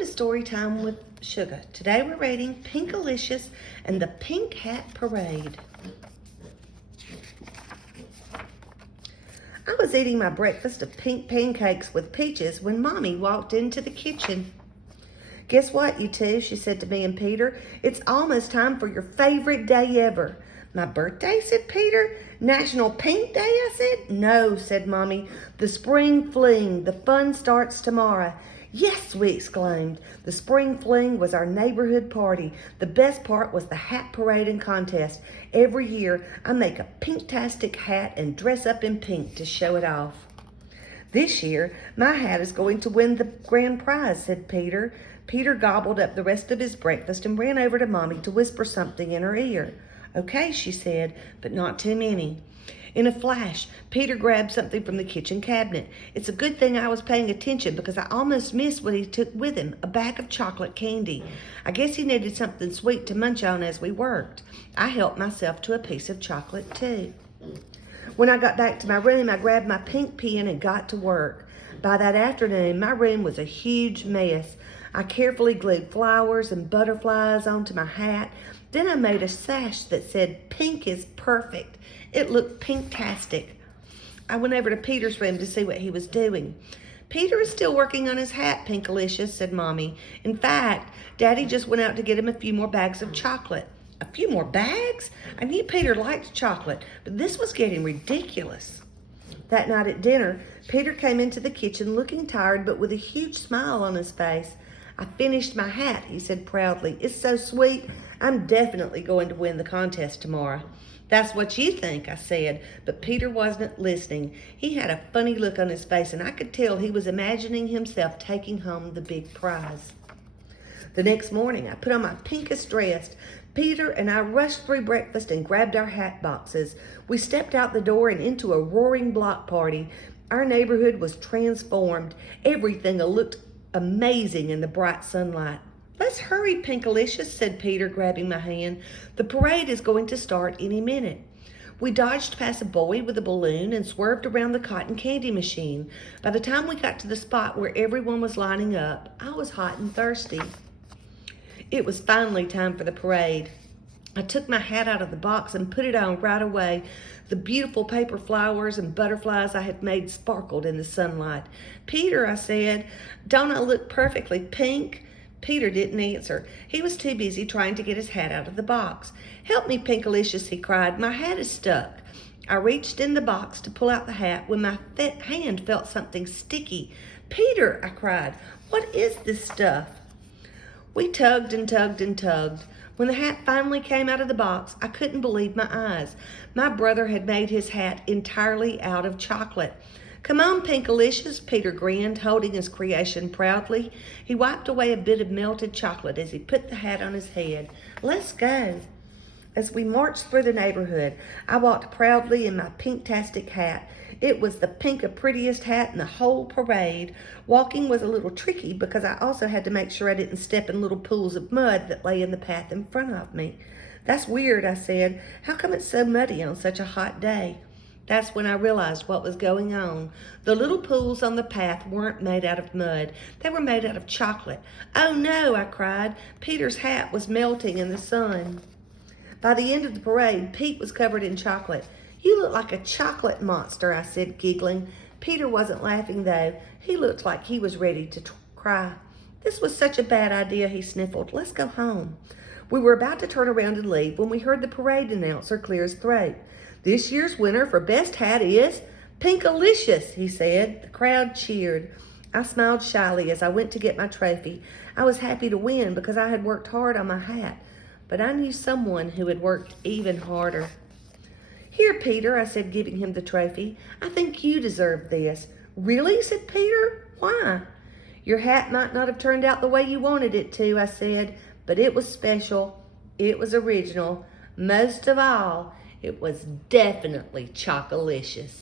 Welcome to Storytime with Sugar. Today we're reading Pinkalicious and the Pink Hat Parade. I was eating my breakfast of pink pancakes with peaches when Mommy walked into the kitchen. "Guess what, you two?" she said to me and Peter. "It's almost time for your favorite day ever." "My birthday?" said Peter. "National Pink Day?" I said. "No," said Mommy. "The spring fling. The fun starts tomorrow." "Yes," we exclaimed. The spring fling was our neighborhood party. The best part was the hat parade and contest. Every year, I make a pink-tastic hat and dress up in pink to show it off. "This year, my hat is going to win the grand prize," said Peter. Peter gobbled up the rest of his breakfast and ran over to Mommy to whisper something in her ear. "Okay," she said, "but not too many." In a flash, Peter grabbed something from the kitchen cabinet. It's a good thing I was paying attention because I almost missed what he took with him, a bag of chocolate candy. I guess he needed something sweet to munch on as we worked. I helped myself to a piece of chocolate too. When I got back to my room, I grabbed my pink pen and got to work. By that afternoon, my room was a huge mess. I carefully glued flowers and butterflies onto my hat. Then I made a sash that said, "Pink is perfect." It looked pink-tastic. I went over to Peter's room to see what he was doing. "Peter is still working on his hat, Pinkalicious," said Mommy. "In fact, Daddy just went out to get him a few more bags of chocolate." "A few more bags?" I knew Peter liked chocolate, but this was getting ridiculous. That night at dinner, Peter came into the kitchen looking tired but with a huge smile on his face. "I finished my hat," he said proudly. "It's so sweet. I'm definitely going to win the contest tomorrow." "That's what you think," I said, but Peter wasn't listening. He had a funny look on his face, and I could tell he was imagining himself taking home the big prize. The next morning, I put on my pinkest dress. Peter and I rushed through breakfast and grabbed our hat boxes. We stepped out the door and into a roaring block party. Our neighborhood was transformed. Everything looked amazing in the bright sunlight. "Let's hurry, Pinkalicious," said Peter, grabbing my hand. "The parade is going to start any minute." We dodged past a boy with a balloon and swerved around the cotton candy machine. By the time we got to the spot where everyone was lining up, I was hot and thirsty. It was finally time for the parade. I took my hat out of the box and put it on right away. The beautiful paper flowers and butterflies I had made sparkled in the sunlight. "Peter," I said, "don't I look perfectly pink?" Peter didn't answer. He was too busy trying to get his hat out of the box. "Help me, Pinkalicious," he cried. "My hat is stuck." I reached in the box to pull out the hat when my hand felt something sticky. "Peter," I cried, "what is this stuff?" We tugged and tugged and tugged. When the hat finally came out of the box, I couldn't believe my eyes. My brother had made his hat entirely out of chocolate. "Come on, Pinkalicious," Peter grinned, holding his creation proudly. He wiped away a bit of melted chocolate as he put the hat on his head. "Let's go." As we marched through the neighborhood, I walked proudly in my pink-tastic hat. It was the prettiest hat in the whole parade. Walking was a little tricky because I also had to make sure I didn't step in little pools of mud that lay in the path in front of me. "That's weird," I said. "How come it's so muddy on such a hot day?" That's when I realized what was going on. The little pools on the path weren't made out of mud. They were made out of chocolate. "Oh no," I cried. Peter's hat was melting in the sun. By the end of the parade, Pete was covered in chocolate. "You look like a chocolate monster," I said, giggling. Peter wasn't laughing, though. He looked like he was ready to cry. "This was such a bad idea," he sniffled. "Let's go home." We were about to turn around and leave when we heard the parade announcer clear his throat. "This year's winner for best hat is Pinkalicious," he said. The crowd cheered. I smiled shyly as I went to get my trophy. I was happy to win because I had worked hard on my hat, but I knew someone who had worked even harder. "Here, Peter," I said, giving him the trophy. "I think you deserve this." "Really?" said Peter. "Why?" "Your hat might not have turned out the way you wanted it to," I said, "but it was special. It was original. Most of all, it was definitely chocolicious."